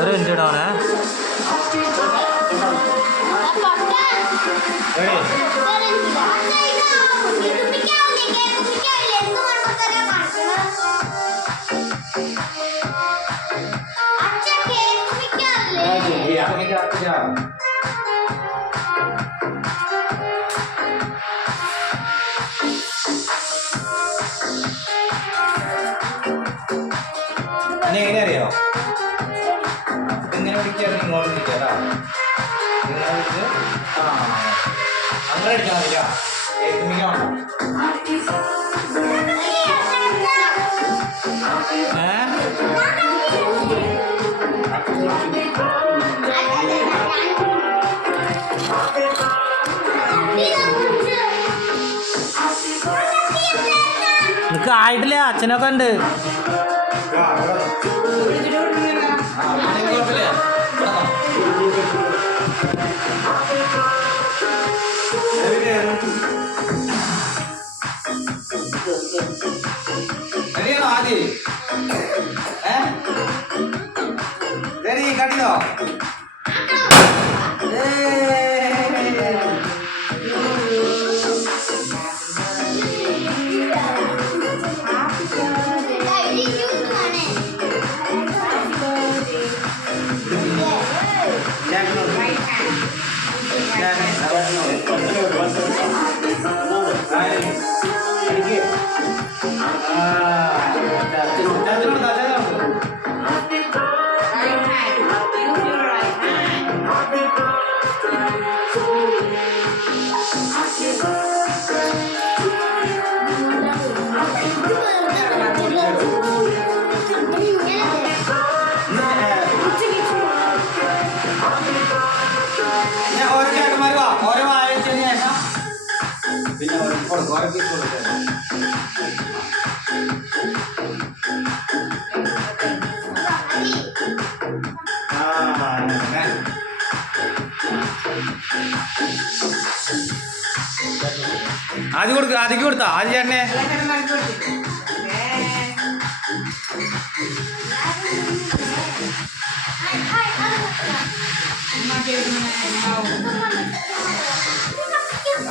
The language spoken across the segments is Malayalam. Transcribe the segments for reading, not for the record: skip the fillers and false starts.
ഒരു മിനിറ്റ് ഇടാവണേ. എങ്ങനെ അറിയോ? ഇങ്ങനെ പിടിക്കാറ് ഇങ്ങോട്ട് പിടിക്കാട്ടാ. ഇങ്ങനെ പിടിച്ച് അങ്ങനെ അടിച്ചാൽ മതില്ല. ഏറ്റുമിക്കാണോ? എനിക്ക് ആയിട്ടില്ല. അച്ഛനൊക്കെ ഉണ്ട്. ആദ്യം കണ്ടില്ലോ. ആദ്യം കൊടുക്ക. ആദ്യം കൊടുത്താ ആദ്യം ചേട്ടനെ.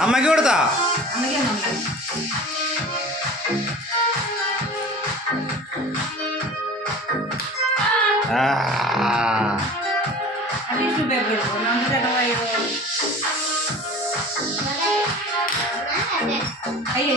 അമ്മയ്ക്ക് കൊടുത്താ. Ayo,